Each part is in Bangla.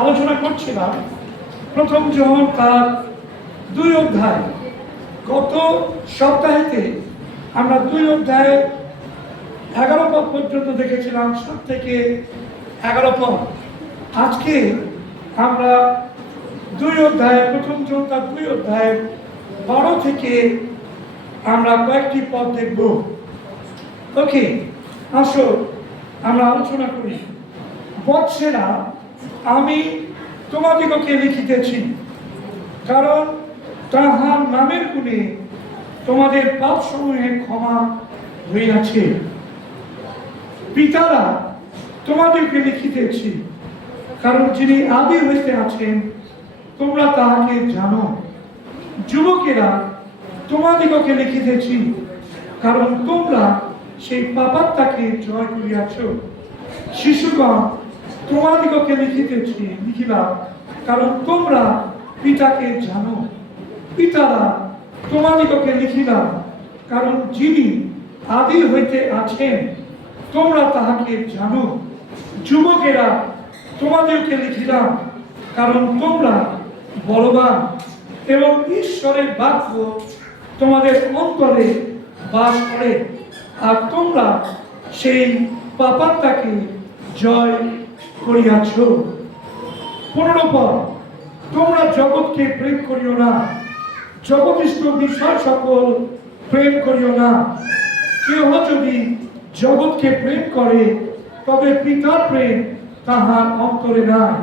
আলোচনা করছিলাম প্রথম যোহন তার 2 অধ্যায়। গত সপ্তাহেতে আমরা 2 অধ্যায়ে 11 পদ পর্যন্ত দেখেছিলাম, 7 থেকে 11 পদ। আজকে আমরা 2 অধ্যায়, প্রথম যোহন তার 2 অধ্যায় 12 থেকে আমরা কয়েকটি পদ দেখব। ওকে, আসো আমরা আলোচনা করি। বৎসেরা, আমি তোমাদিগকে লিখিতেছি, কারণ তাহার নামের গুণে তোমাদের পাপ সমূহে ক্ষমা হইয়াছে। পিতারা, তোমাদেরকে লিখিতেছি, কারণ যিনি আদি হইতে আছেন তোমরা তাহাকে জানো। যুবকেরা, তোমাদিগকে লিখিতেছি, কারণ তোমরা সেই পাপাত্মাকে জয় করিয়াছ। শিশুগণ, তোমাদিগকে লিখিলাম, কারণ তোমরা পিতাকে জানো। পিতারা, তোমাদিগকে লিখিলাম, কারণ যিনি আদি হইতে আছেন তোমরা তাহাকে জানো। যুবকেরা, তোমাদেরকে লিখিলাম, কারণ তোমরা বলবান এবং ঈশ্বরের বাক্য তোমাদের অন্তরে বাস করে, আর তোমরা সেই পাপাত্মাকে জয় করিয়াছ। 15 পদ, তোমরা জগৎকে প্রেম করিও না, জগৎস্থ বিষয় সকল প্রেম করিও না। কেহ যদি জগৎকে প্রেম করে তবে পিতার প্রেম তাহার অন্তরে নাই।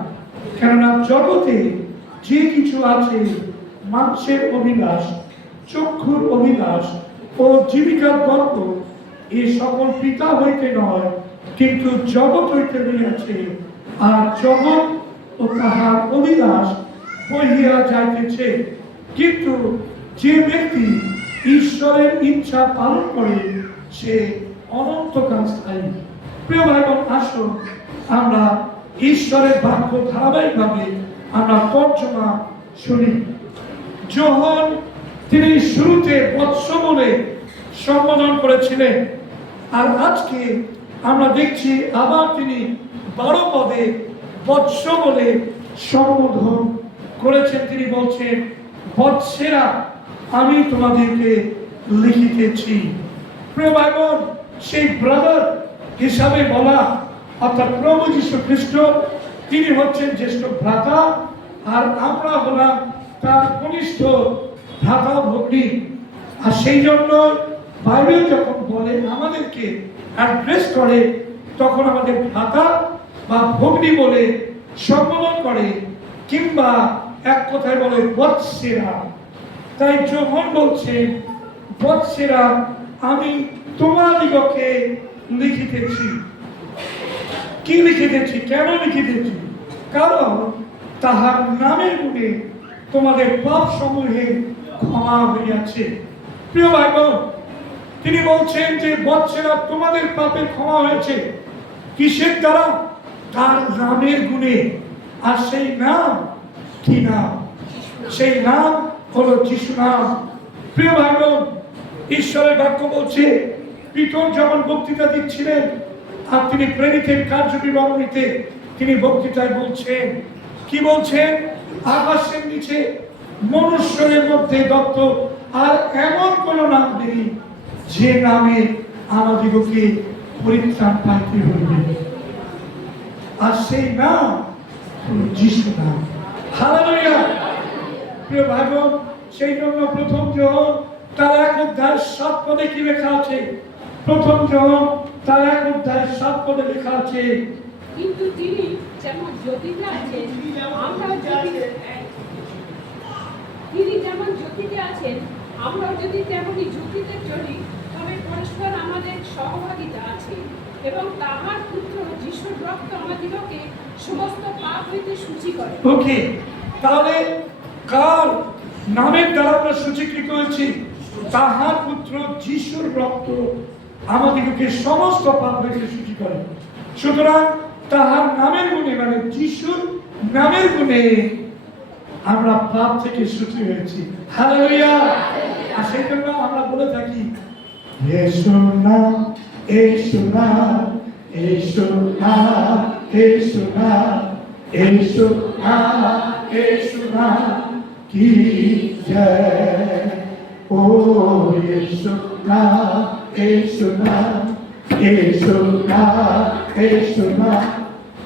কেননা জগতে যে কিছু আছে, মাংসের অভিলাষ, চক্ষুর অভিলাষ ও জীবিকার দ্বন্দ্ব, এ সকল পিতা হইতে নয়, কিন্তু জগৎ হইতে হইয়াছে। আর জগৎ ও তাহার অভিলাষ বহিয়া যাইতেছে, কিন্তু যে ব্যক্তি ঈশ্বরের ইচ্ছা পালন করে সে অনন্তকাল স্থায়ী। প্রিয় ভাই বোন, আসুন আমরা ঈশ্বরের বাক্য ধারাবাহিকভাবে আমরা তর্জমা শুনি। যোহন তিনি শুরুতে বৎস বলে সম্বোধন করেছিলেন, আর আজকে আমরা দেখছি আবার তিনি 12 পদে বৎস বলে সম্বোধন করেছেন। তিনি বলছেন, বৎসেরা, আমি তোমাদেরকে লিখিতেছি। প্রিয় ভাই বোন, সেই ব্রাদার হিসাবে বলা অর্থাৎ প্রভু যীশু খ্রিস্ট, তিনি হচ্ছেন জ্যেষ্ঠ ভ্রাতা, আর আমরা হলাম তার কনিষ্ঠ ভ্রাতা ভগ্নী। আর সেই জন্য বাইবেল যখন বলে আমাদেরকে অ্যাড্রেস করে, তখন আমাদের ভ্রাতা বা ভগ্নী বলে সম্বোধন করে, কিংবা এক কথায় বলে বৎসেরা। তাই যখন বলছেন বৎসেরা, আমি তোমাদিগকে লিখিতেছি। কি লিখিতেছি, কেন লিখিতেছি? কারণ তাহার নামের গুণে তোমাদের পাপ সমূহে ক্ষমা হইয়াছে। প্রিয় ভাই বোন, তিনি বলছেন যে বৎসেরা, তোমাদের পাপের ক্ষমা হয়েছে। কিসের দ্বারা? তার নামের গুণে। আর সেই নাম কি নাম? সেই নাম হলো যিশু নাম। প্রিয় ভাই বোন, ঈশ্বরের বাক্য বলছে, পিতর যখন বক্তৃতা দিচ্ছিলেন আর তিনি প্রেরিতের কার্য বিবরণীতে তিনি বক্তৃতায় বলছেন, কি বলছেন? আকাশের নিচে মনুষ্যের মধ্যে দত্ত আর এমন কোন নাম নেই যে নামে আমাদিগকে পরিত্রাণ পাইতে হইবে। আর সেই নাম হলো যিশু নাম। হালেলুয়া। প্রিয় ভাই বোন, সেই জন্য প্রথম যোহন তার 1 অধ্যায় 7 পদে কি লেখা আছে? প্রথম যোহন তার 1 অধ্যায় 7 পদে লেখা আছে, কিন্তু তিনি যেমন জ্যোতিতে আছেন, আমরা যদি তেমনি জ্যোতিতে চলি, তবে পরস্পর আমাদের সহভাগিতা আছে, এবং তাহার পুত্র যিশুর রক্ত আমাদিগকে সমস্ত পাপ হইতে শুচি করে। ওকে, তাহলে কার নামের দ্বারা আমরা সূচীকৃত হয়েছি? তাহার পুত্র যিশুর রক্ত আমাদিগকে সমস্ত পাপ হইতে শুচি করে। সুতরাং তাহার নামের গুণে, মানে যিশুর নামের গুণে আমরা পাপ থেকে শুচি হয়েছি। হালেলুয়া। আর সেই জন্য আমরা বলে থাকি, యేసు నామం యేసు నామం యేసు నామం యేసు నామం यीशु नाम की जय। ओ यीशु नाम, यीशु नाम, यीशु नाम, यीशु नाम,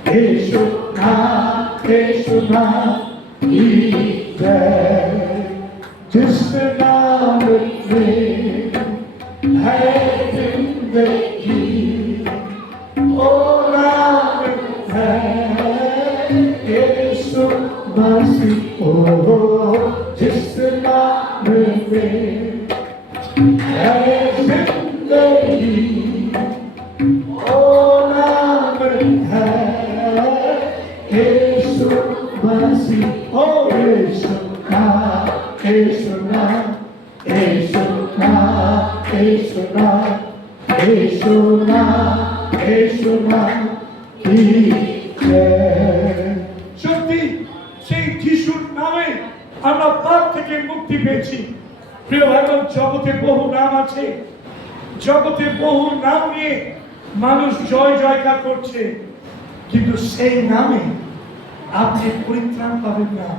यीशु नाम, यीशु नाम की जय। जिस नाम में है जिंदगी, ओ नाम है यीशु मसीह। ओ जिस नाम में है जिंदगी, ओ नाम है यीशु मसीह। ओ यीशु नाम, यीशु नाम, यीशु नाम, यीशु नाम, यीशु नाम, यीशु नाम की जय। সত্যি সেই যিশুর নামে আমরা পাপ থেকে মুক্তি পেয়েছি। প্রিয় ভাই বোন, জগতে বহু নাম আছে, জগতে বহু নাম নিয়ে মানুষ জয় জয়কার করছে, কিন্তু সেই নামে আপনি পরিত্রাণ পাবেন না,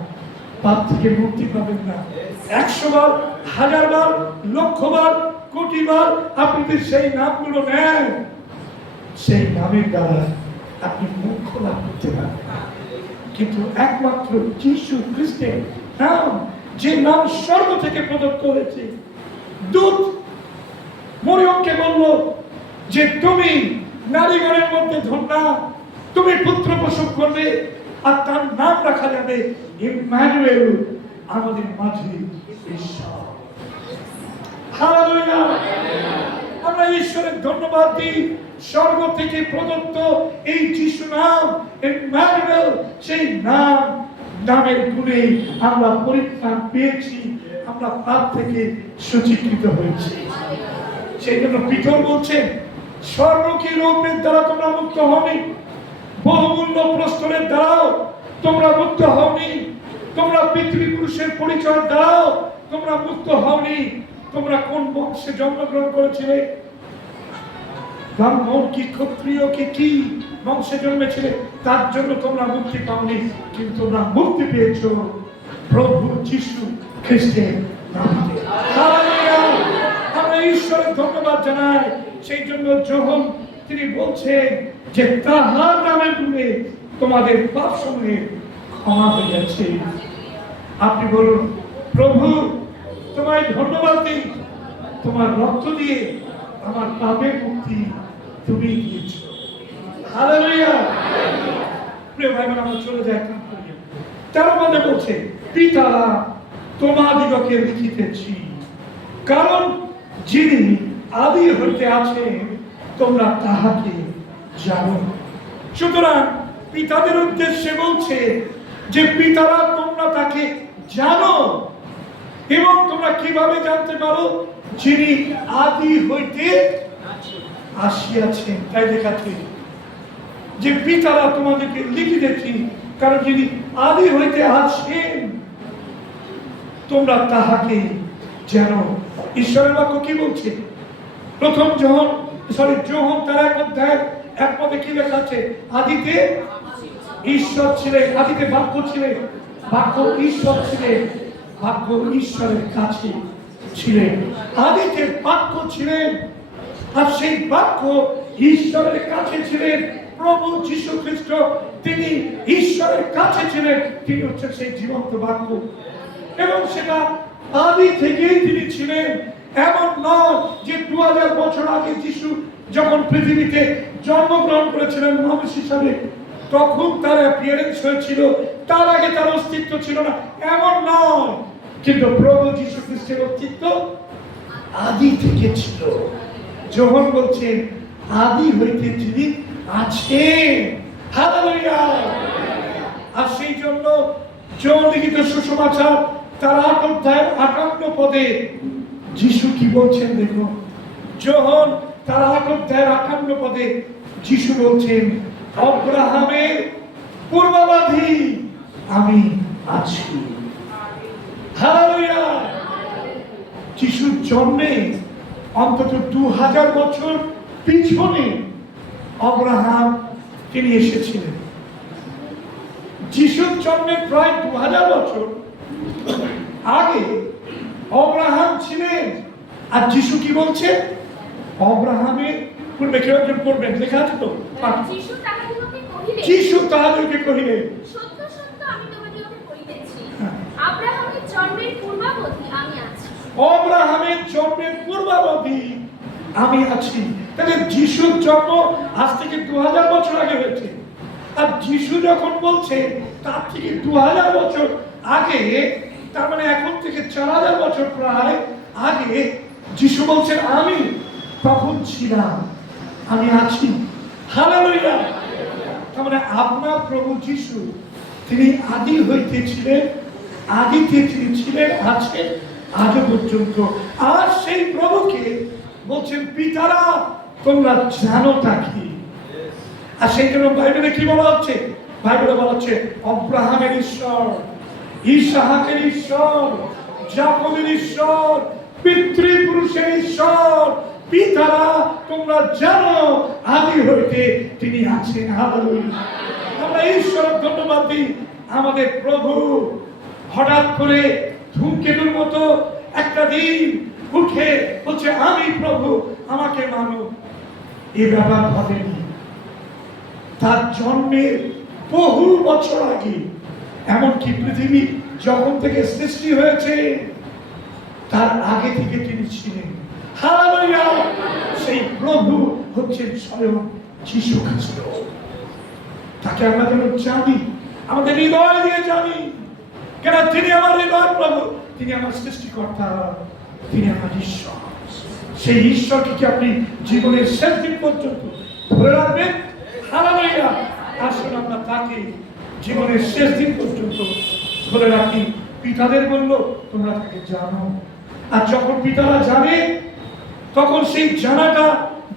পাপ থেকে মুক্তি পাবেন না। 100 বার, 1000 বার, লক্ষ বার, কোটি বার আপনি যদি সেই নামগুলো নেন, সেই নামের দ্বারা আপনি মুক্তি লাভ করতে পারবেন। কিন্তু একমাত্র যিশু খ্রিস্টের নাম, যে নাম স্বর্গ থেকে প্রদত্ত হয়েছে। দূত মরিয়মকে বলল যে তুমি নারীগণের মধ্যে ধন্যা, তুমি পুত্র প্রসব করবে আর তার নাম রাখা যাবে ইম্মানুয়েল, আমাদের মাঝে ঈশ্বর। হালেলুয়া! আমরা ঈশ্বরের ধন্যবাদ দিই, স্বর্গ থেকে প্রদত্ত এই যিশু নাম ইম্মানুয়েল, সেই নাম, নামের গুণে আমরা পরিত্রাণ পেয়েছি, আমরা পাপ থেকে সূচীকৃত হয়েছি। সেই জন্য পিতর বলছেন, স্বর্ণকী রূপের দ্বারা তোমরা মুক্ত হওনি, বহুমূল্য প্রস্তরের দ্বারাও তোমরা মুক্ত হওনি, তোমরা পিতৃপুরুষের পরিচয় দ্বারাও তোমরা মুক্ত হওনি। তোমরা কোন বংশে জন্মগ্রহণ করেছিলে? ব্রাহ্মণ কি ক্ষত্রিয় কি বংশে জন্মেছিলে, তার জন্য তোমরা মুক্তি পাওনি, কিন্তু তোমরা মুক্তি পেয়েছ প্রভু যিশু খ্রিস্টের নামে। হালেলুয়া! আমরা ঈশ্বরের ধন্যবাদ জানাই। সেই জন্য যোহন তিনি বলছেন যে তাহার নামের গুণে তোমাদের পাপ সমূহের ক্ষমা হয়ে যাচ্ছে। আপনি বলুন, প্রভু তোমায় ধন্যবাদ দিই, তোমার রক্ত দিয়ে আমার পাপের মুক্তি তুমি দিয়েছ। হালেলুয়া! প্রিয় ভাই বোন, আমরা চলে যাই 13 পদে বলছে, পিতা তোমাদিগকে লিখিতেছি, কারণ যিনি আদি হইতে আছেন তোমরা তাহাকে জানো। সুতরাং পিতাদের উদ্দেশ্যে বলছে যে পিতারা তোমরা তাকে জানো। এবং তোমরা কিভাবে জানতে পারো? যিনি আদি হইতে আসিয়াছেন। তাই দেখাচ্ছে যে পিতারা তোমাদেরকে লিখিতেছি, কারণ যিনি আদি হইতে আছেন তোমরা তাহাকে জানো। ঈশ্বরের বাক্য কি বলছে? প্রথম যোহন তার 1 অধ্যায় 1 পদে কি লেখা আছে? আদিতে ঈশ্বর ছিলেন, আদিতে বাক্য ছিলেন, বাক্য ঈশ্বর ছিলেন, বাক্য ঈশ্বরের কাছে ছিলেন। আদিতে বাক্য ছিলেন, আর সেই বাক্য ঈশ্বরের কাছে ছিলেন। প্রভু যীশু খ্রিস্ট তিনি ঈশ্বরের কাছে ছিলেন, তিনি হচ্ছেন সেই জীবন্ত বাক্য, এবং সেটা আদি থেকেই তিনি ছিলেন। এমন নয় যে 2000 বছর আগে যিশু যখন পৃথিবীতে জন্মগ্রহণ করেছিলেন মানুষ হিসাবে, তখন তার অ্যাপিয়ারেন্স হয়েছিল, তার আগে তার অস্তিত্ব ছিল না, এমন নয়। কিন্তু প্রভু যীশু খ্রিস্টের অস্তিত্ব আদি থেকে ছিল। যোহন বলছেন আদি হইতে যিনি আছেন। হালেলুয়া! আর সেই জন্য যোহন লিখিত সুসমাচার তার 8 অধ্যায় 58 পদে যিশু কি বলছেন দেখুন। যোহন তার 8 অধ্যায় 58 পদে যিশু বলছেন, আব্রাহামের পূর্ববাদী আমি আছি। হালেলুয়া! যিশুর জন্মে অন্তত 2000 বছর পিছনে আব্রাহাম তিনি এসেছিলেন। যিশুর জন্মের প্রায় 2000 বছর আগে অব্রাহাম ছিলেন। আর যিশু কি বলছে? অব্রাহামের পূর্বে কেউ একজন পড়বেন, লেখা আছে তো? যিশু তাহাদেরকে কহিলেন, সত্য সত্য আমি তোমাদিগকে বলিতেছি, আব্রাহামের জন্মের পূর্বাবধি আমি আছি। অব্রাহামের জন্মের পূর্বাবধি আমি আছি। তাহলে যিশুর জন্ম আজ থেকে 2000 বছর আগে হয়েছে। আর যিশু যখন বলছে তার থেকে 2000 বছর আগে, তার মানে এখন থেকে 4000 বছর প্রায় আগে যিশু বলছেন আমি তখন ছিলাম, আমি আছি। হালেলুয়া। তার মানে আপনার প্রভু যিশু তিনি আদি হইতে ছিলেন, আদিতে তিনি ছিলেন, আছেন আজও পর্যন্ত। আর সেই প্রভুকে বলছেন পিতারা তোমরা জানো তা কি। আর সেই জন্য বাইবেলে কি বলা হচ্ছে? বাইবেলে বলা হচ্ছে অব্রাহামের ঈশ্বর, ইসহাকের ঈশ্বর, যাকবের ঈশ্বর, পিতৃপুরুষের ঈশ্বর, পিতারা তোমরা জানো আদি হইতে তিনি আছেন। হালেলুয়া। আমরা ঈশ্বরের ধন্যবাদ দিই। আমাদের প্রভু হঠাৎ করে ধূমকেতুর মতো একটা দিন উঠে বলছে আমি প্রভু, আমাকে মানো। এ ব্যাপার ঘটেনি। তার জন্মের বহু বছর আগে, এমনকি পৃথিবী যখন থেকে সৃষ্টি হয়েছে তার আগে থেকে তিনি ছিলেন। হালেলুয়া। সেই প্রভু হচ্ছেন স্বয়ং যিশু খ্রিস্ট। তাকে আমরা যেন জানি, আমাদের হৃদয় দিয়ে জানি, কেন তিনি আমার হৃদয় প্রভু, তিনি আমার সৃষ্টিকর্তা, তিনি আমার ঈশ্বর। সেই ঈশ্বরকে কি আপনি জীবনের শেষ দিন পর্যন্ত ধরে রাখবেন? হালেলুয়া। আসুন আমরা তাকে জীবনের শেষ দিন পর্যন্ত ধরে রাখি। পিতাদের বলল তোমরা তাকে জানো। আর যখন পিতারা জানে তখন সেই জানাটা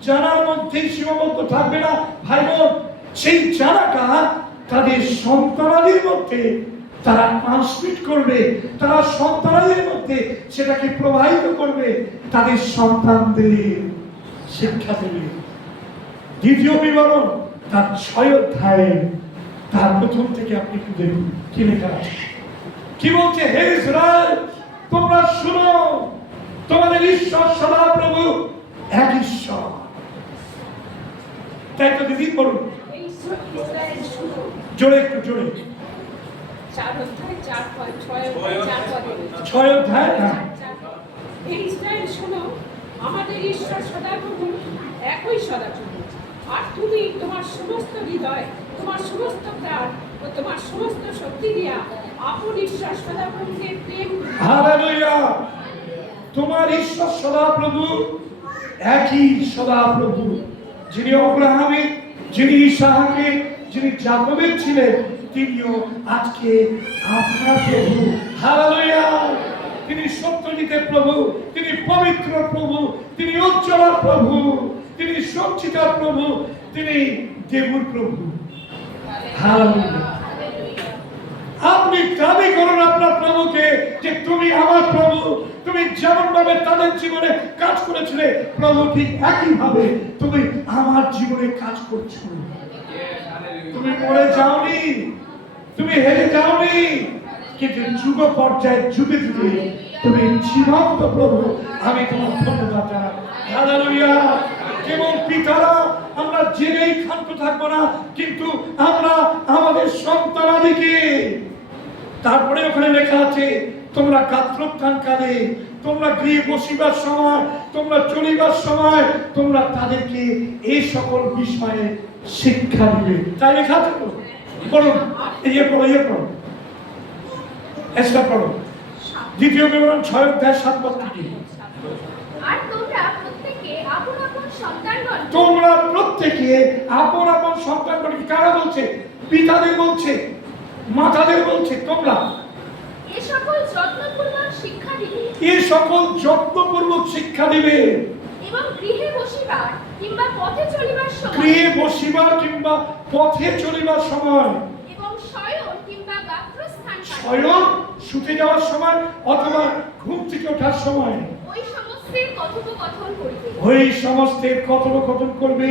জানার মধ্যেই সীমাবদ্ধ থাকবে না ভাই বোন। সেই জানাটা তাদের সন্তানাদের মধ্যে তারা ট্রান্সমিট করবে, তারা সন্তানাদের মধ্যে সেটাকে প্রবাহিত করবে, তাদের সন্তানদের শিক্ষা দেবে। দ্বিতীয় বিবরণ তার 6 অধ্যায়ে তার প্রথম থেকে আপনি একটু দেখুন কি লেখা আছে। কি বলছে? হে ইসরায়েল তোমরা শুনো, তোমাদের ঈশ্বর সদাপ্রভু এক ঈশ্বর। তাই তো দিদি বলুন জোরে, একটু জোরে। 4 অধ্যায় 4 পদ, 6 অধ্যায়। হে ইসরায়েল শোনো, আমাদের ঈশ্বর সদাপ্রভু একই সদাপ্রভু। আর তুমি তোমার সমস্ত হৃদয়, তোমার সমস্ত প্রাণ ও তোমার সমস্ত শক্তি দিয়া আপন ঈশ্বর সদাপ্রভুকে প্রেম করো। হালেলুয়া। তোমার ঈশ্বর সদাপ্রভু একই সদাপ্রভু, যিনি অব্রাহামের, যিনি ইসহাকের, যিনি যাকবের ছিলেন, তিনিও আজকে আপনার প্রভু। হালেলুয়া। তিনি সত্যজিতের প্রভু, তিনি পবিত্র প্রভু, তিনি উজ্জ্বল প্রভু, তিনি সঞ্চিতার প্রভু, তিনি দেবুর প্রভু। হালেলুয়া। আপনি দাবি করুন আপনার প্রভুকে যে তুমি আমার প্রভু। তুমি যেমন ভাবে তাদের জীবনে কাজ করেছিলে প্রভু, ঠিক একই ভাবে তুমি আমার জীবনে কাজ করছো। তুমি মরে যাওনি, তুমি হেরে যাওনি, কিন্তু যুগ পর্যায়ে যুগে যুগে তুমি জীবন্ত প্রভু। আমি তোমার ধন্যবাদ জানাই। হালেলুয়া। কেবল পিতারা আমরা জেনেই ক্ষান্ত থাকবো না, কিন্তু আমরা আমাদের সন্তানাদিকে, তারপরে ওখানে লেখা আছে তোমরা গাত্রোত্থানকালে, তোমরা গৃহে বসিবার সময়, তোমরা চলিবার সময় তোমরা তাদেরকে এই সকল বিষয়ে শিক্ষা দিবে। তাই লেখা আছে তো? বলুন, ইয়ে পড়ো, ইয়ে পড়ো, এসটা পড়ো। দ্বিতীয় বিবরণ 6 অধ্যায় 7 পদ থেকে। আর তোমরা প্রত্যেকে আপন আপন সন্তানগণ, তোমরা প্রত্যেকে আপন আপন সন্তানগণকে, কারা বলছে? পিতাদের বলছে, মাতাদের বলছে, তোমরা এ সকল যত্নপূর্বক শিক্ষা দিবে, এই সকল যত্নপূর্বক শিক্ষা দিবে, এবং গৃহে বসিবার কিংবা পথে চলিবার সময়, গৃহে বসিবার কিংবা পথে চলিবার সময়, এবং শয়ন কিংবা গাত্রস্থান স্বয়ং শুতে যাওয়ার সময় অথবা ঘুম থেকে ওঠার সময় ওই সমস্তের কথোপকথন করিবে। ওই সমস্তের কথোপকথন করবে।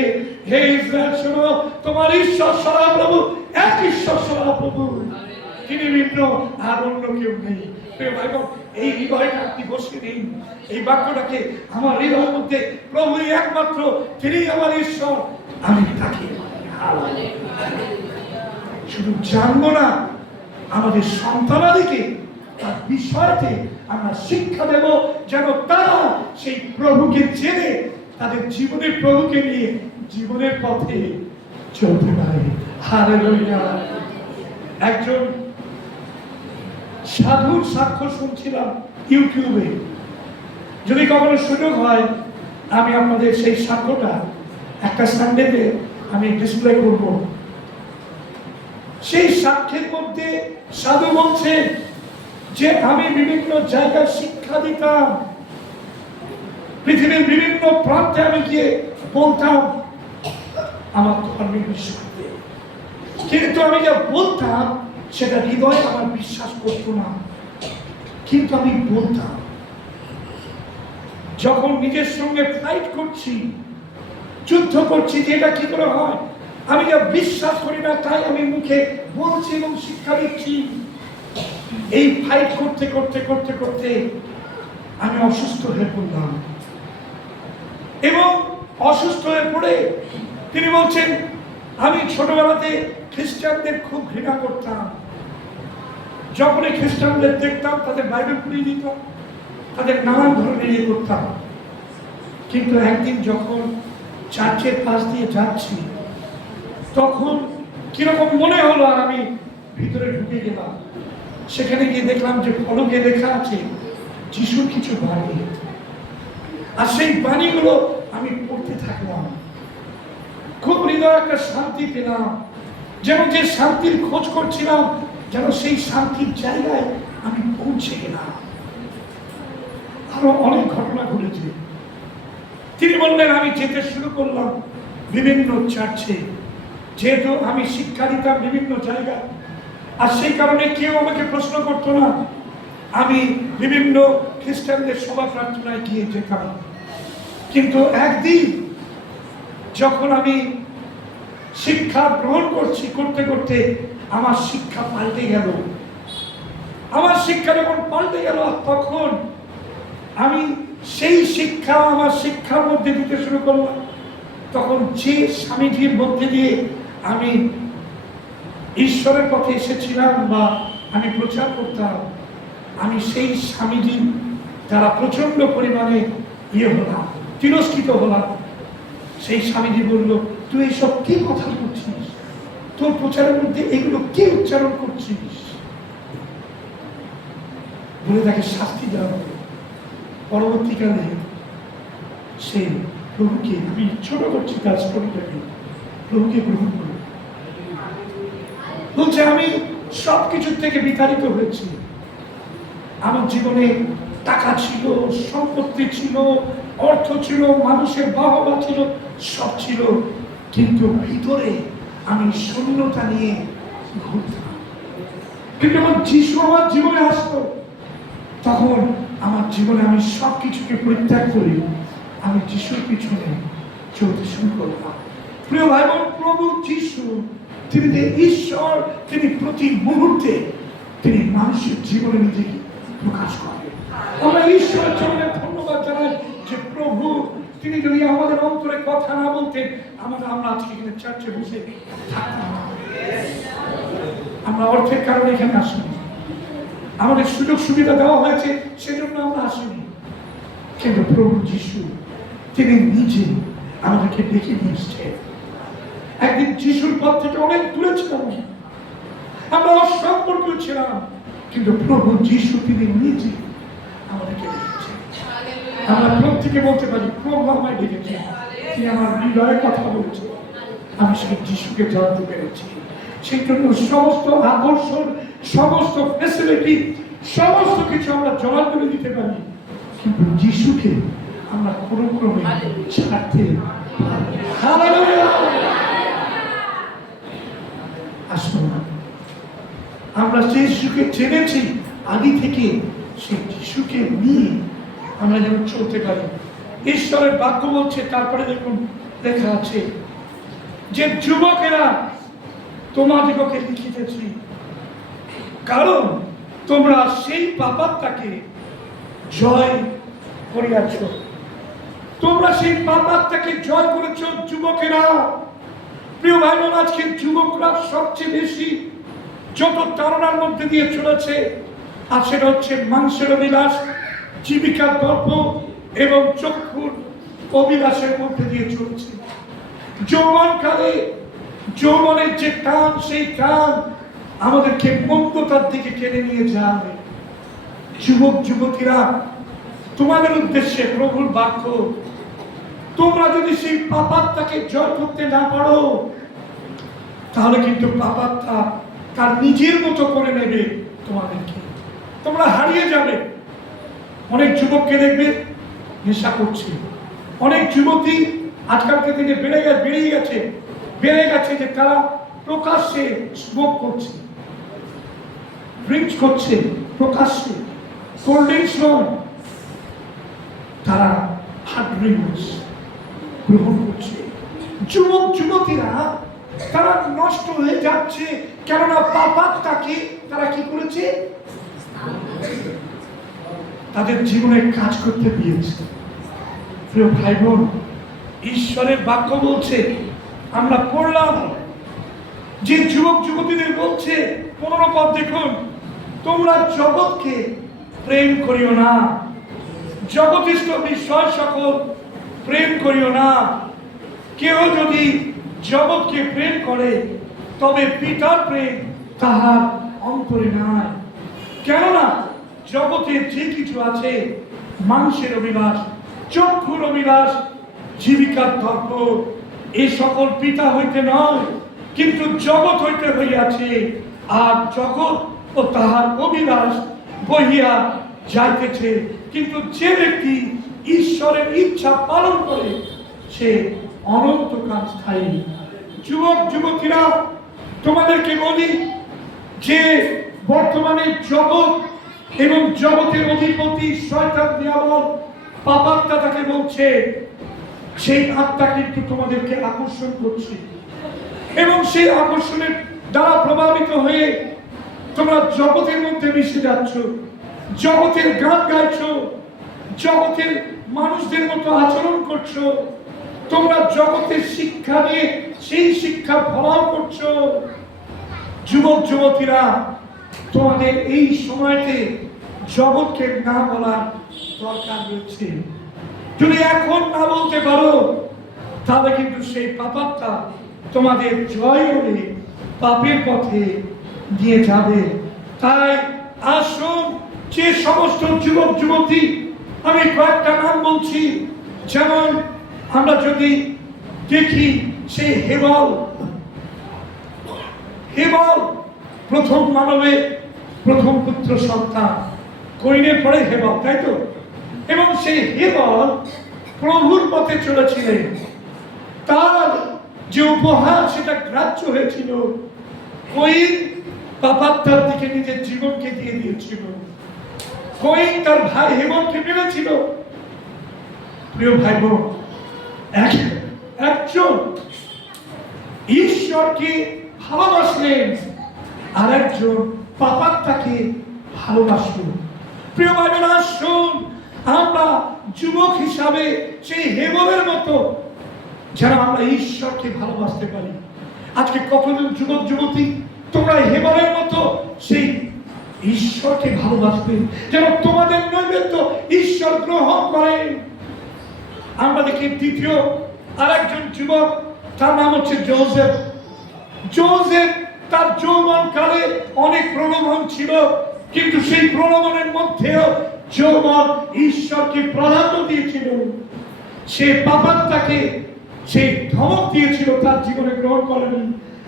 হে ইসরায়েল শোনো, তোমার ঈশ্বর সদাপ্রভু এক ঈশ্বর সদাপ্রভু, তিনি ভিন্ন, আর অন্য কেউ নেই। প্রিয় ভাই বোন, এই হৃদয়টা আপনি বসে নিন, এই বাক্যটাকে আমার হৃদয়ের মধ্যে, প্রভুই একমাত্র, তিনি আমার ঈশ্বর, আমি তাকে শুধু জানবো না, আমাদের সন্তানাদিকে তার বিষয়তে আমরা শিক্ষা দেব, যেন তারা সেই প্রভুকে জেনে তাদের জীবনের প্রভুকে নিয়ে জীবনের পথে চলতে পারে। হালেলুয়া। একজন সাধুর সাক্ষ্য শুনছিলাম ইউটিউবে, যদি কখনো সুযোগ হয় আমি আপনাদের সেই সাক্ষ্যটা একটা সানডেতে আমি ডিসপ্লে করব। সেই সাক্ষ্যের মধ্যে সাধু বলছে যে আমি বিভিন্ন জায়গায় শিক্ষা দিতাম, পৃথিবীর বিভিন্ন প্রান্তে আমি গিয়ে বলতাম আমার ধর্মের বিষয়ে, কিন্তু আমি যা বলতাম সেটা হৃদয় আমার বিশ্বাস করত না, কিন্তু আমি বলতাম। যখন নিজের সঙ্গে ফাইট করছি, যুদ্ধ করছি যে এটা কি করে হয়, আমি যা বিশ্বাস করি না তাই আমি মুখে বলছি এবং শিক্ষা দিচ্ছি। এই ফাইট করতে করতে করতে করতে আমি অসুস্থ হয়ে পড়লাম, এবং অসুস্থ হয়ে পড়ে তিনি বলছেন আমি ছোটবেলাতে খ্রিস্টানদের খুব ঘৃণা করতাম। যখনই খ্রিস্টানদের দেখতাম তাদের বাইবেল পড়িয়ে দিতাম, তাদের নানান ধরনের ইয়ে করতাম। কিন্তু একদিন যখন চার্চের পাশ দিয়ে যাচ্ছি, তখন কিরকম মনে হলো, আর আমি ভিতরে ঢুকে গেলাম। সেখানে গিয়ে দেখলাম যে ফলকে লেখা আছে যিশুর কিছু বাণী, আর সেই বাণীগুলো আমি পড়তে থাকলাম। খুব হৃদয় একটা শান্তি পেলাম, যেন যে শান্তির খোঁজ করছিলাম, যেন সেই শান্তির জায়গায় আমি পৌঁছে গেলাম। আরো অনেক ঘটনা ঘটেছে। তিনি বললেন আমি যেতে শুরু করলাম বিভিন্ন চার্চে, যেহেতু আমি শিক্ষা দিতাম বিভিন্ন জায়গায়, আর সেই কারণে কেউ আমাকে প্রশ্ন করতো না। আমি বিভিন্ন খ্রিস্টানদের সভা প্রার্থনায় গিয়ে যেতাম। কিন্তু একদিন যখন আমি শিক্ষা গ্রহণ করতে করতে আমার শিক্ষা পাল্টে গেল। আমার শিক্ষা যখন পাল্টে গেল, তখন আমি সেই শিক্ষা আমার শিক্ষার মধ্যে দিতে শুরু করলাম। তখন যে স্বামীজির মধ্যে দিয়ে আমি ঈশ্বরের পথে এসেছিলাম বা আমি প্রচার করতাম, আমি সেই স্বামীজি যারা প্রচন্ড পরিমাণে হলাম, তিরস্কৃত হলাম। সেই স্বামীজি বলল তুই এইসব কি কথা বলছিস, তোর প্রচারের মধ্যে এগুলো কি উচ্চারণ করছিস, বলে তাকে শাস্তি দেওয়া হবে। পরবর্তীকালে সে প্রভুকে, আমি ছোট করছি কাজ প্রভুটাকে, প্রভুকে গ্রহণ করল। বলছে আমি সবকিছুর থেকে বিতাড়িত হয়েছি। আমার জীবনে টাকা ছিল, সম্পত্তি ছিল, অর্থ ছিল, মানুষের বাহবা ছিল, সব ছিল, কিন্তু ভিতরে আমি শূন্যতা নিয়ে ঘুরতাম। কিন্তু যখন যিশু আমার জীবনে আসতো, তখন আমার জীবনে আমি সবকিছুকে পরিত্যাগ করি, আমি যিশুর পিছনে চলতে শুরু করলাম। প্রিয় ভাই বোন, প্রভু যিশু তিনি যে ঈশ্বর, তিনি প্রতি মুহূর্তে তিনি মানুষের জীবনে নিজেকে প্রকাশ করেন। আমরা ঈশ্বরের জন্য ধন্যবাদ জানাই যে প্রভু তিনি যদি আমাদের অন্তরে কথা না বলতেন, আমরা আজকে এখানে চার্চে বসে থাকতাম না। আমরা অর্থের কারণে এখানে আসিনি, আমাদের সুযোগ সুবিধা দেওয়া হয়েছে সেজন্য আমরা আসিনি, কিন্তু প্রভু যিশু তিনি নিজে আমাদেরকে ডেকে নিয়ে এসছেন। একদিন যিশুর পথ থেকে অনেক দূরে ছিলাম, আমরা অসম্পর্কীয় ছিলাম, কিন্তু প্রভু যিশু তিনি নিজে আমাদেরকে ডেকেছেন। আমরা প্রত্যেকে বলতে পারি প্রভু আমায় ডেকেছেন, তিনি আমার হৃদয়ে কথা বলছেন, আমি সেই যিশুকে জানতে পেরেছি। সেই জন্য সমস্ত আকর্ষণ, সমস্ত ফ্যাসিলিটি, সমস্ত কিছু আমরা জমা করে দিতে পারি, কিন্তু যিশুকে আমরা কোনো ক্রমে ছাড়তে আসবো না। আমরা যে যিশুকে জেনেছি আদি থেকে, সেই যিশুকে নিয়ে আমরা যেন চলতে পারি। ঈশ্বরের বাক্য বলছে, তারপরে দেখুন লেখা আছে যে যুবকেরা তোমাদিগকে লিখিতেছি, কারণ তোমরা সেই পাপাত্মাকে জয় করিয়াছ। তোমরা সেই পাপাত্মাকে জয় করেছ যুবকেরা। প্রিয় ভাই বোন, আজকে যুবকরা সবচেয়ে বেশি যত তাড়নার মধ্যে দিয়ে চলেছে, আর সেটা হচ্ছে মাংসের অভিলাষ, জীবিকার গল্প এবং চক্ষুর অভিলাষের মধ্যে দিয়ে চলছে। যৌবনকালে যৌবনের যে টান, সেই টান আমাদেরকে মন্দতার দিকে টেনে নিয়ে যায়। যুবক যুবতীরা, তোমাদের উদ্দেশ্যে প্রভুর বাক্য, তোমরা যদি সেই পাপাত্মাকে জয় করতে না পারো, তাহলে কিন্তু পাপাত্মা তার নিজের মতো করে নেবে তোমাদেরকে, তোমরা হারিয়ে যাবে। অনেক যুবককে দেখবে নেশা করছে, অনেক যুবতী আজকালকার দিনে বেড়ে গেছে যে তারা প্রকাশ্যে স্মোক করছে, ড্রিঙ্কস করছে প্রকাশ্যে, কোল্ড ড্রিঙ্কস নয়, তারা হার্ড ড্রিঙ্কস গ্রহণ করছে। যুবক যুবতীরা তারা নষ্ট হয়ে যাচ্ছে, কেননা পাপাত্মাকে তারা কি করেছে, তাদের জীবনে কাজ করতে দিয়েছে। প্রিয় ভাই বোন, ঈশ্বরের বাক্য বলছে, আমরা পড়লাম যে যুবক যুবতীদের বলছে 15 পদ দেখুন, তোমরা জগৎকে প্রেম করিও না, জগতিষ্ঠ বিষয় সকল প্রেম করিও না। কেউ যদি জগৎকে প্রেম করে, তবে পিতার প্রেম তাহার অন্তরে নাই। কেননা জগতে যে কিছু আছে, মাংসের অভিলাষ, চক্ষুর অভিলাষ, জীবিকার দর্প, এই সকল পিতা হইতে নয়, কিন্তু জগৎ হইতে হইয়াছে। আর জগৎ ও তাহার অভিলাষ বহিয়া যাইতেছে, কিন্তু যে ব্যক্তি ঈশ্বরের ইচ্ছা পালন করে, সে অনন্তকাল স্থায়ী। যুবক যুবতীরা, তোমাদেরকে বলি যে বর্তমানে জগৎ এবং জগতের অধিপতি শয়তান দিয়াবল, পাপাত্মা তাকে বলছে, সেই আত্মা কিন্তু তোমাদেরকে আকর্ষণ করছে, এবং সেই আকর্ষণের দ্বারা প্রভাবিত হয়ে তোমরা জগতের মধ্যে মিশে যাচ্ছ, জগতের গান গাইছো, জগতের মানুষদের মতো আচরণ করছো, তোমরা জগতের শিক্ষা নিয়ে সেই শিক্ষা ফলাও করছো। যুবক যুবতীরা, তোমাদের এই সময়তে জগৎকে না বলার দরকার রয়েছে। যদি এখন না বলতে পারো, তাহলে কিন্তু সেই পাপাত্মা তোমাদের জয় করে পাপের পথে নিয়ে যাবে। তাই আসুন, যে সমস্ত যুবক যুবতী, আমি কয়েকটা নাম বলছি, যেমন আমরা যদি দেখি সেই হেবল প্রথম মানবে প্রথম পুত্র সন্তান, কইনের পরে হেবল, তাই তো? এবং সেই হেবল প্রভুর পথে চলেছিলেন, তার যে উপহার সেটা গ্রাহ্য হয়েছিল। কইন পাপাত্মার দিকে নিজের জীবনকে দিয়ে দিয়েছিল, কইন তার ভাই হেবলকে মেরেছিল। প্রিয় ভাই বোন, একজন ঈশ্বরকে ভালোবাসলেন, আর একজন পাপাত্মাকে ভালোবাসলেন। প্রিয় ভাই বোন, আসুন আমরা যুবক হিসাবে সেই হেবলের মতো যেন আমরা ঈশ্বরকে ভালোবাসতে পারি। আজকে কতজন যুবক যুবতী তোমরা হেবলের মতো সেই ঈশ্বরকে ভালোবাসবে, যেন তোমাদের নৈবেদ্য ঈশ্বর গ্রহণ করেন। আমরা দেখি দ্বিতীয় আরেকজন যুবক, তার নাম হচ্ছে যোসেফ। যোসেফ তার যৌবন কালে অনেক প্রলোভন ছিল, কিন্তু সেই প্রলোভনের মধ্যেও যৌবন ঈশ্বরকে প্রাধান্য দিয়েছিল। সে পাপাত্মাকে সে ধমক দিয়েছিল, তার জীবনে গ্রহণ করেনি।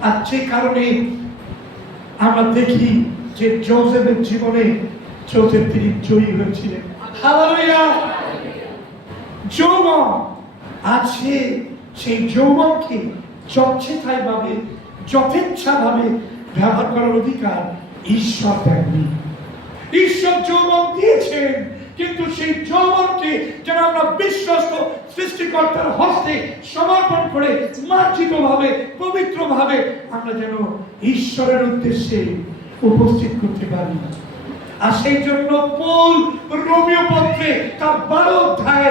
আর যে কারণে আমরা দেখি যে যোসেফের জীবনে তিনি জয়ী হয়েছিলেন। হালেলুয়া! যৌবন আছে, সেই যৌবনকে যথেচ্ছাভাবে ব্যবহার করার অধিকার ঈশ্বর দেননি। ঈশ্বর যৌবন দিয়েছেন, কিন্তু সেই যৌবনকে যেন আমরা বিশ্বস্ত সৃষ্টিকর্তার হস্তে সমর্পণ করে মার্জিত ভাবে পবিত্র ভাবে আমরা যেন ঈশ্বরের উদ্দেশ্যে উপস্থিত করতে পারি। আর সেই জন্য পৌল রোমীয় পত্রে তার 12 অধ্যায়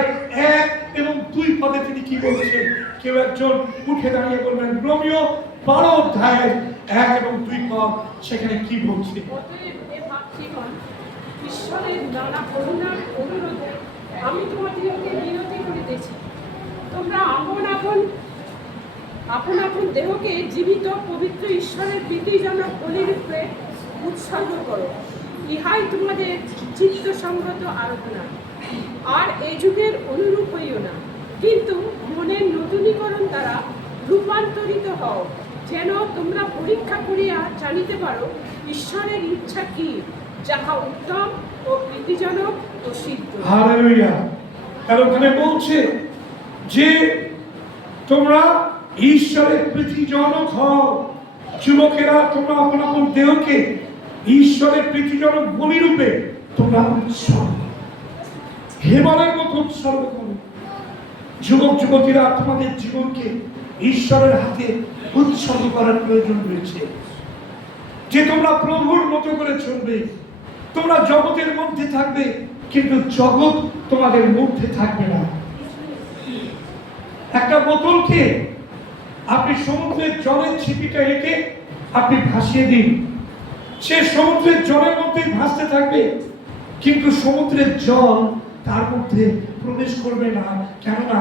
1 এবং 2 পদে তিনি কি বলছেন? কেউ একজন উঠে দাঁড়িয়ে বলবেন রোমীয় 12 অধ্যায় 1 এবং 2 পদ সেখানে কি বলছে? অতএব হে ভাতৃগণ, ঈশ্বরের নানা করুণার অনুরোধে আমি তোমাদিগকে বিনতি করিতেছি, তোমরা আপন আপন দেহকে জীবিত পবিত্র ঈশ্বরের প্রীতিজনক বলিরূপে উৎসর্গ করো, ইহাই তোমাদের চিত্ত সংগত আরাধনা। আর এই যুগের অনুরূপ হইও না, কিন্তু মনের নতুনীকরণ দ্বারা রূপান্তরিত হও, যেন তোমরা পরীক্ষা করিয়া জানিতে পারো ঈশ্বরের ইচ্ছা কি, যাহা উত্তম ও প্রীতিজনক ও সিদ্ধ। হালেলুয়া। কারণ ওখানে বলছে যে তোমরা ঈশ্বরের প্রীতিজনক হও। যুবকেরা তোমরা আপন আপন দেহকে ঈশ্বরের প্রীতিজনক বলিরূপে তোমরা উৎসর্গ, হেবনের মতো উৎসর্গ করো। যুবক যুবতীরা তোমাদের জীবনকে ঈশ্বরের হাতে উৎসর্গ করার প্রয়োজন রয়েছে, যে তোমরা প্রভুর মতো করে চলবে। তোমরা জগতের মধ্যে থাকবে, কিন্তু জগৎ তোমাদের মধ্যে থাকবে না। একটা বোতলকে আপনি সমুদ্রের জলের ছিপিটা রেখে আপনি ভাসিয়ে দিন, সে সমুদ্রের জলের মধ্যে ভাসতে থাকবে, কিন্তু সমুদ্রের জল তার মধ্যে প্রবেশ করবে না, কেননা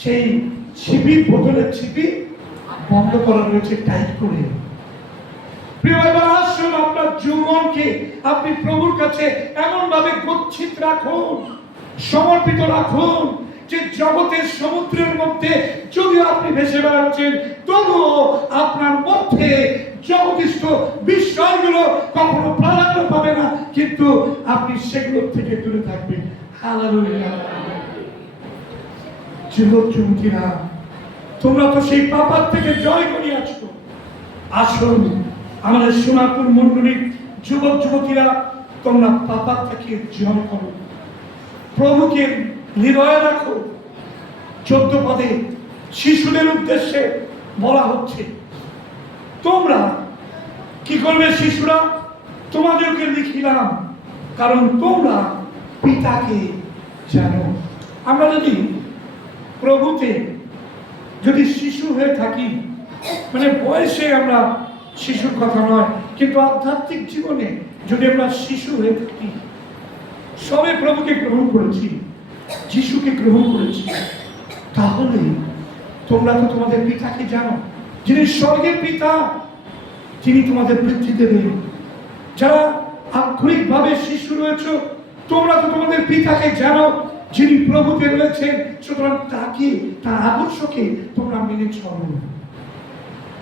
সেই ছিপি, বোতলের ছিপি বন্ধ করা রয়েছে টাইট করে। প্রিয় ভাই বোনেরা, আসুন আপনার জীবনকে আপনি প্রভুর কাছে এমন ভাবে গচ্ছিত রাখুন, সমর্পিত রাখুন, যে জগতের সমুদ্রের মধ্যে যদিও আপনি ভেসে বেড়াচ্ছেন, তবুও আপনার মধ্যে জগতিষ্ঠ বিষয়গুলো কখনো প্রাধান্য পাবে না, কিন্তু আপনি সেগুলো থেকে দূরে থাকবেন। হালেলুয়া। যুবক যুবতীরা, তোমরা তো সেই পাপার থেকে জয় করিয়াছো। আসুন আমাদের সোনাপুর মন্ডলীর যুবক যুবতীরা, তোমরা পাপার থেকে জয় করো, প্রভুকে হৃদয়ে রাখো। 14 পদে শিশুদের উদ্দেশ্যে বলা হচ্ছে, তোমরা কি করবে শিশুরা? তোমাদেরকে লিখিলাম, কারণ তোমরা পিতাকে জানো। আমরা যদি প্রভুতে যদি শিশু হয়ে থাকি, মানে বয়সে আমরা শিশুর কথা নয়, কিন্তু আধ্যাত্মিক জীবনে যদি আমরা শিশু হয়ে থাকি, সবে প্রভুকে গ্রহণ করেছি, যিশুকে গ্রহণ করেছি, তাহলে তোমরা তো তোমাদের পিতাকে জানো, যিনি স্বর্গের পিতা, তিনি তোমাদের বৃদ্ধি দেবেন। যারা আক্ষরিকভাবে শিশু রয়েছে, তোমরা তো তোমাদের পিতাকে জানো, যিনি প্রভুতে রয়েছেন, সুতরাং তাকে, তার আদর্শকে তোমরা মেনে চলো।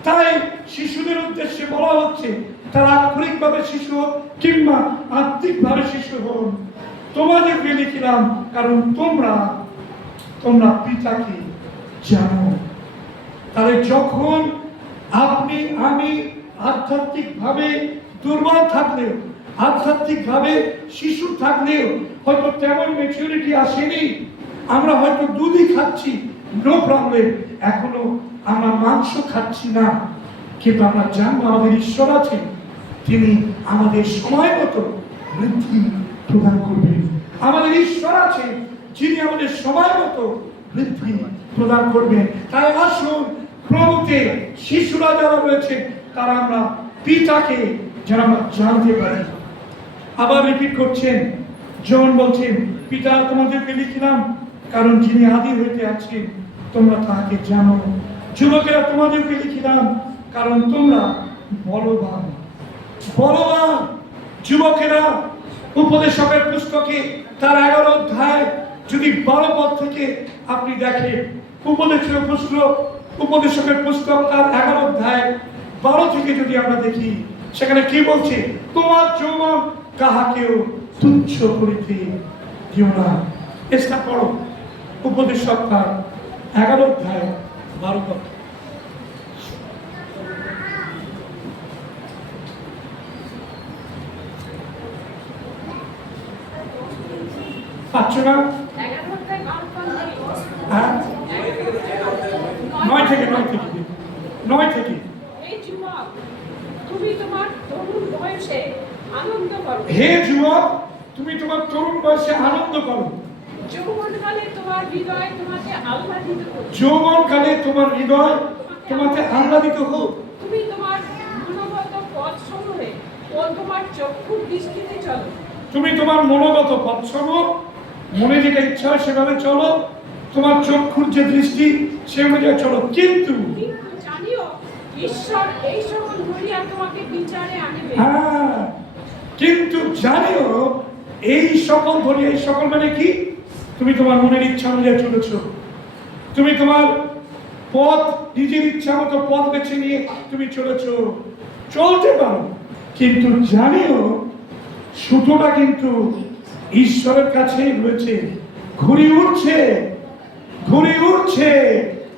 তাই শিশুদের উদ্দেশ্যে বলা হচ্ছে, তারা আক্ষরিকভাবে শিশু হোক কিংবা আত্মিকভাবে শিশু হোক, তোমাদেরকে লিখিলাম, কারণ তোমরা পিতাকে জানো। তাহলে যখন আপনি আমি আধ্যাত্মিকভাবে দুর্বল থাকলেও, আধ্যাত্মিকভাবে শিশু থাকলেও হয়তো তেমন ম্যাচুরিটি আসেনি, আমরা হয়তো দুধই খাচ্ছি, নো প্রবলেম, এখনো আমরা মাংস খাচ্ছি না, কিন্তু আমরা জানবো আমাদের ঈশ্বর আছেন, তিনি আমাদের সময় মতো বৃদ্ধি প্রদান করবেন। আমাদের ঈশ্বর আছেন, যিনি আমাদের সময় মতো বৃদ্ধি প্রদান করবেন। তাই আসুন প্রভুতে শিশুরা যারা রয়েছে, তারা আমরা পিতাকে যেন আমরা জানতে পারি। আবার রিপিট করছেন, জন বলছেন, পিতা তোমাদেরকে লিখিলাম, কারণ যিনি আদি হইতে আছেন তোমরা তাহাকে জানো। যুবকেরা তোমাদেরকে লিখিলাম, কারণ তোমরা বলবান। যুবকেরা উপদেশকের পুস্তকে তার 11 অধ্যায় যদি 12 পদ থেকে আপনি দেখেন, উপদেশকের পুস্তক তার 11 অধ্যায় 12 থেকে যদি আমরা দেখি, সেখানে কি বলছে? তোমার যৌবন কাহাকেও তুচ্ছ করিতে দিও না। চেষ্টা করো, উপদেশক তার 11 অধ্যায় 12 পদ। পাচ্ছ না? 11 ঘন্টায় মারাথন ধরি। হ্যাঁ, 9 থেকে এই যুবক, তুমি তোমার তরুণ বয়সে আনন্দ করো। হে যুবক, তুমি তোমার তরুণ বয়সে আনন্দ করো। যৌবনকালে তোমার হৃদয় তোমাকে আহ্লাদিত করবে। যৌবনকালে তোমার হৃদয় তোমাকে আহ্লাদিত হোক। তুমি তোমার মনোগত পথসমূহে ও তোমার চক্ষুর দৃষ্টিতে চলো। তুমি তোমার মনোগত পথসমূহ, মনে যেটা ইচ্ছা হয় সেভাবে চলো, তোমার চক্ষুর যে দৃষ্টি সে অনুযায়ী চলো। কিন্তু জানিও ঈশ্বর এই সকল ধরিয়া তোমাকে বিচারে আনবে। হ্যাঁ, কিন্তু জানিও এই সকল ধরিয়া, এই সকল মানে কি? তুমি তোমার মনের ইচ্ছা অনুযায়ী চলেছ, তুমি তোমার পথ নিজের ইচ্ছা মতো পথ বেছে নিয়ে তুমি চলেছ, চলতে পারো, কিন্তু জানিও সুতোটা কিন্তু ঈশ্বরের কাছেই রয়েছে। ঘুড়ি উঠছে,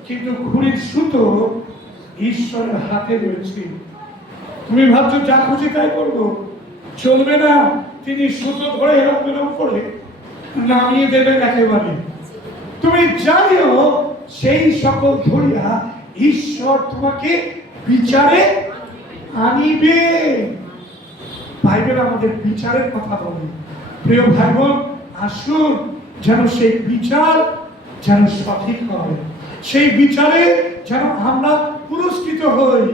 কিন্তু ঘুড়ির সুতো ঈশ্বরের হাতে রয়েছে। তুমি ভাবছো যা খুশি তাই করবো, চলবে না। তিনি সুতো ধরে এরকম করে নামিয়ে দেবেন একেবারে। তুমি জানিও সেই সকল ধরিয়া ঈশ্বর তোমাকে বিচারে আনিবে। বাইবেল আমাদের বিচারের কথা বলে। প্রিয় ভাই বোন, আসুন যেন সেই বিচার যেন সঠিক হয়, সেই বিচারে যেন আমরা পুরস্কৃত হই,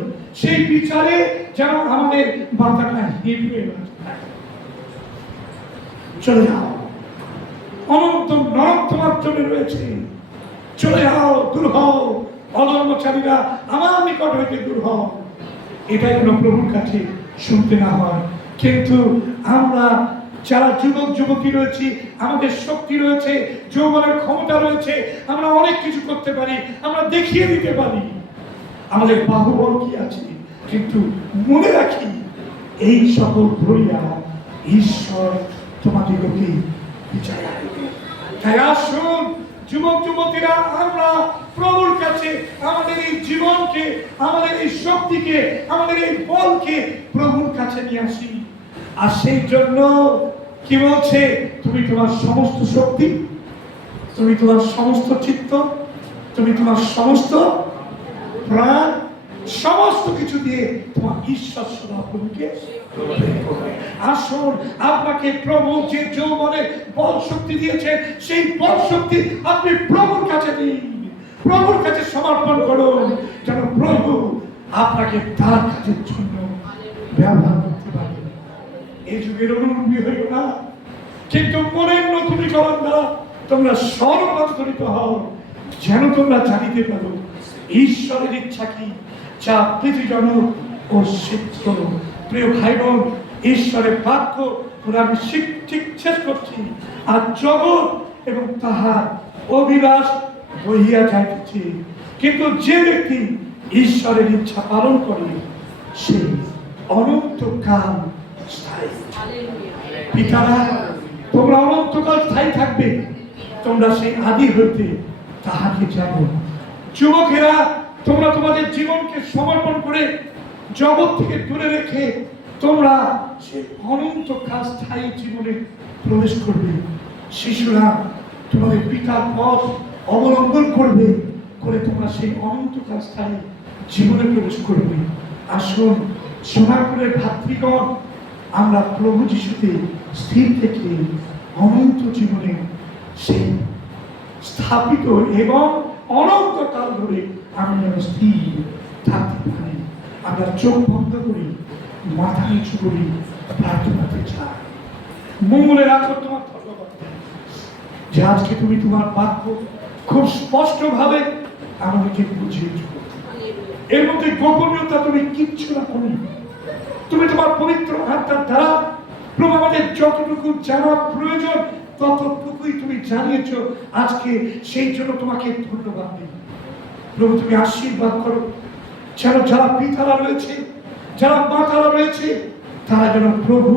সেই বিচারে যেন আমাদের মাথাটা হেঁটে চলে যাও। অনন্ত নরক তোমার জন্য রয়েছে, চলে যাও, দূর হও, অধর্মচারীরা আমার নিকট হইতে দূর হও। এটাই যেন প্রভুর কাছে শুনতে না হয়। কিন্তু আমরা যারা যুবক যুবতী রয়েছি, আমাদের শক্তি রয়েছে, যৌবনের ক্ষমতা রয়েছে, আমরা অনেক কিছু করতে পারি, আমরা দেখিয়ে দিতে পারি, আমাদের বাহুবল কি আছে। কিন্তু মনে রাখি এই সকল ধরিয়া ঈশ্বর তোমাদেরকে বিচার আনবে। তাই আসুন যুবক যুবতীরা, আমরা প্রভুর কাছে আমাদের এই জীবনকে, আমাদের এই শক্তিকে, আমাদের এই বলকে প্রভুর কাছে নিয়ে আসি। আর সেই জন্য কি বলছে? তুমি তোমার সমস্ত শক্তি, তুমি তোমার সমস্ত চিত্ত, তুমি তোমার সমস্ত প্রাণ, সমস্ত কিছু দিয়ে তোমার ঈশ্বর সদা প্রভুকে। আসুন, আপনাকে প্রভু যে যৌবনে বল শক্তি দিয়েছে, সেই বল শক্তি আপনি প্রভুর কাছে দিন, প্রভুর কাছে সমর্পণ করুন, যেন প্রভু আপনাকে তার কাজের জন্য ব্যবহার করতে পারে। এই যুগের অনুরূপী হইল না, কিন্তু মনের নতুনীকরণ দ্বারা তোমরা সর্বান্তরিত হও, যেন তোমরা জানিতে পারো ঈশ্বরের ইচ্ছা কি, যা পৃথিবীজনক ও সিদ্ধ। প্রিয় ভাই বোন, ঈশ্বরের বাক্য আমি ঠিক শেষ করছি। আর জগৎ এবং তাহার অভিলাষ বহিয়া যাইতেছে, কিন্তু যে ব্যক্তি ঈশ্বরের ইচ্ছা পালন করে সে অনন্তকাল স্থায়ী। পিতারা, তোমরা অনন্তকাল স্থায়ী থাকবে, তোমরা সেই আদি হইতে তাহাকে জানো। যুবকেরা, তোমরা তোমাদের জীবনকে সমর্পণ করে জগৎ থেকে দূরে রেখে তোমরা সেই অনন্তকাল স্থায়ী জীবনে প্রবেশ করবে। শিশুরা, তোমাদের পিতার পথ অবলম্বন করবে, করে তোমরা সেই অনন্তকাল স্থায়ী জীবনে প্রবেশ করবে। আসুন সোনারপুরের ভাতৃগণ, আমরা প্রভু যিশুতে স্থির থেকে অনন্ত জীবনে সেই স্থাপিত এবং অনন্তকাল ধরে আমরা যেন স্থির থাকতে পারি। আমরা চোখ বন্ধ করি, মাথা নিচু করি, প্রার্থনাতে চাই। মঙ্গলে রাখো তোমার ধন্যবাদ যে আজকে তুমি তোমার বাক্য খুব স্পষ্ট ভাবে আমাদেরকে বুঝিয়েছ। এর মধ্যে গোপনীয়তা তুমি কিচ্ছু না করি। তুমি তোমার পবিত্র আত্মার দ্বারা প্রভু আমাদের যতটুকু জানা প্রয়োজন ততটুকুই তুমি জানিয়েছ। আজকে সেই জন্য তোমাকে ধন্যবাদ দিই। প্রভু তুমি আশীর্বাদ করো, যেন যারা পিতারা রয়েছে, যারা মাতারা রয়েছে, তারা যেন প্রভু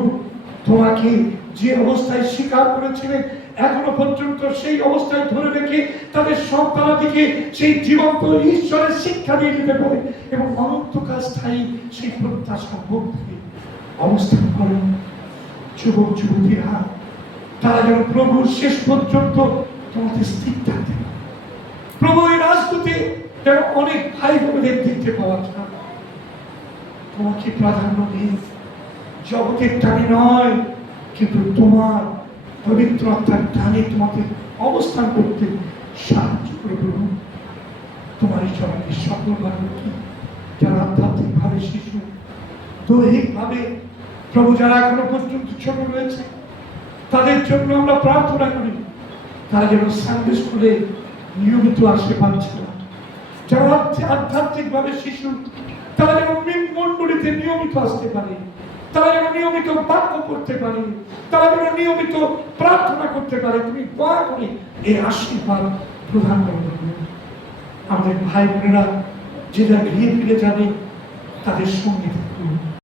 তোমাকে যে অবস্থায় স্বীকার করেছিলেন এখনো পর্যন্ত সেই অবস্থায় ধরে রেখে তাদের সন্তানাদিকে সেই জীবন্ত ঈশ্বরের শিক্ষা দিয়ে যেতে পারে এবং অনন্তকাল স্থায়ী সেই প্রত্যাশার মধ্যে অবস্থান করেন। যুবক যুবতীরা, তারা যেন প্রভু শেষ পর্যন্ত তোমাদের স্থির থাকতে পারে। প্রভু এই রাজদূতে যেন অনেক ভাই বোনদের দেখতে পাওয়া যায়, তোমাকে প্রাধান্য দিয়ে জগতের টানে নয়, কিন্তু তোমার পবিত্র আত্মার টানে তোমাকে অবস্থান করতে সাহায্য করে প্রভু। তোমার এই সবাইকে সকল মানুষকে যারা আধ্যাত্মিক ভাবে শিশু, দৈহিক ভাবে প্রভু যারা এখনো পর্যন্ত ছোট রয়েছে, তাদের জন্য আমরা প্রার্থনা করি তারা যেন সানডে স্কুলে নিয়মিত আসতে পারছে না। যারা আধ্যাত্মিক ভাবে শিশু, তারা যেন মন্ডলীতে নিয়মিত আসতে পারে, তারা যেন নিয়মিত বাক্য করতে পারে, তারা যেন নিয়মিত প্রার্থনা করতে পারে। তুমি দয়া করে এই আশীর্বাদ প্রদান করবে। আমাদের ভাই বোনেরা যেটা গৃহে ফিরে যাবে তাদের সঙ্গে